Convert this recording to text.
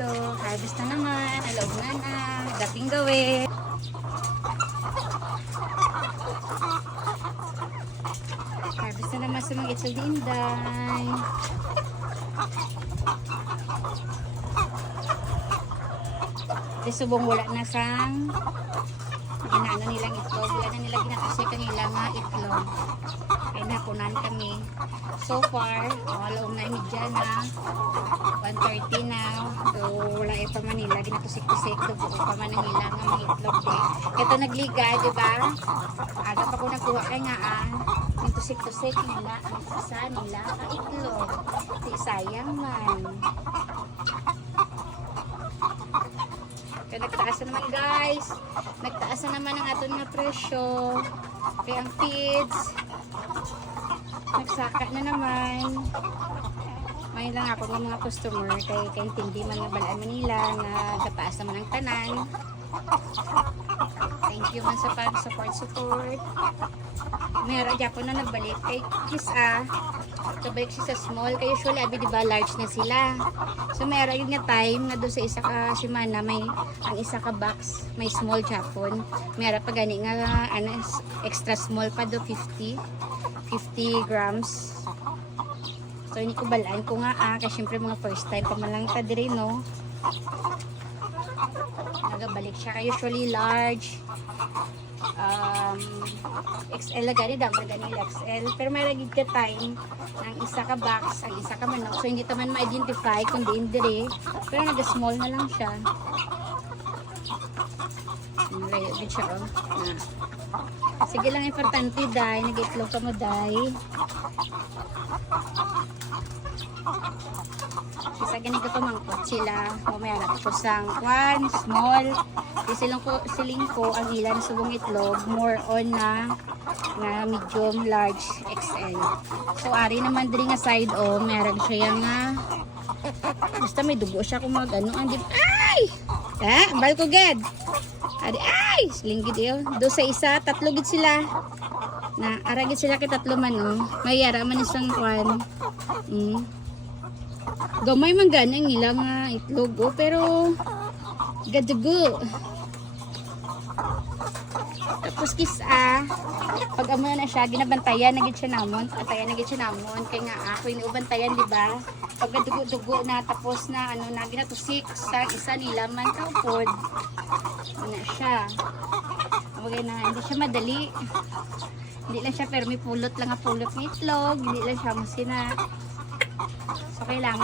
dito. Harvest na naman. Alaog na na. Dating gawin. Harvest na naman sa mga itlog ni Inday. Subong wala na sang ginaano nilang itlog. Wala na nila ginatusay kanila nga itlog. Kaya napunan kami. So far, alaong na imidya na. 1:30 na. So, wala pa man nila. Ginatusik-tusik. Dugo pa man ang nila nga mga itlog. Ito nagliga, diba? Aga pa ko nakuha kaya nga tusik-tusik nila ang isa nila ang itlog. Di sayang man. Kaya nagtaas na naman guys. Nagtaas na naman ang aton nga presyo. Kaya ang feeds nagsaka na naman. May lang ako ng mga customer kaya hindi man nga balaan nila na nagtaas naman ang tanan. Thank you man sa support. Meron Japon na nagbalik kay Kiss kabalik siya sa small kaya usually abi diba large na sila. So meron yung nga time na doon sa isa ka simana may ang isa ka box may small Japon. Meron pa gani nga extra small pa do 50 grams. So hindi ko balaan ko nga kasi syempre mga first time pa man lang ta dire no. Nagabalik siya kay usually large. XL na gani daw gani XL pero may lagi ka time ng isa ka box ang isa ka manok so hindi taman ma-identify kung diin dire pero nag-small na lang siya layo din siya sige lang importante dahil nag-itlog ka mo dahil isa ganito pamangkot sila mamaya na tapos ang one small siling ko ang ilan sa subong itlog more on na medium large XL so ari naman diri nga side meron siya nga basta may dugo siya kung mag andip ay bal ko ged ari ay silinggid yun do sa isa tatlo gid sila na aragid sila kay tatlo man may yara man isang kwan gamay man ganang ilang itlog pero gadugo tapos pag amo na siya ginabantayan na gid siya namon kay nga ako iniubantayan di ba pag dugo na tapos na na ginatusik sa isa nila man kaupod na siya okay na hindi siya madali hindi lang siya pero may pulot lang ng itlog hindi lang siya musina so kailangan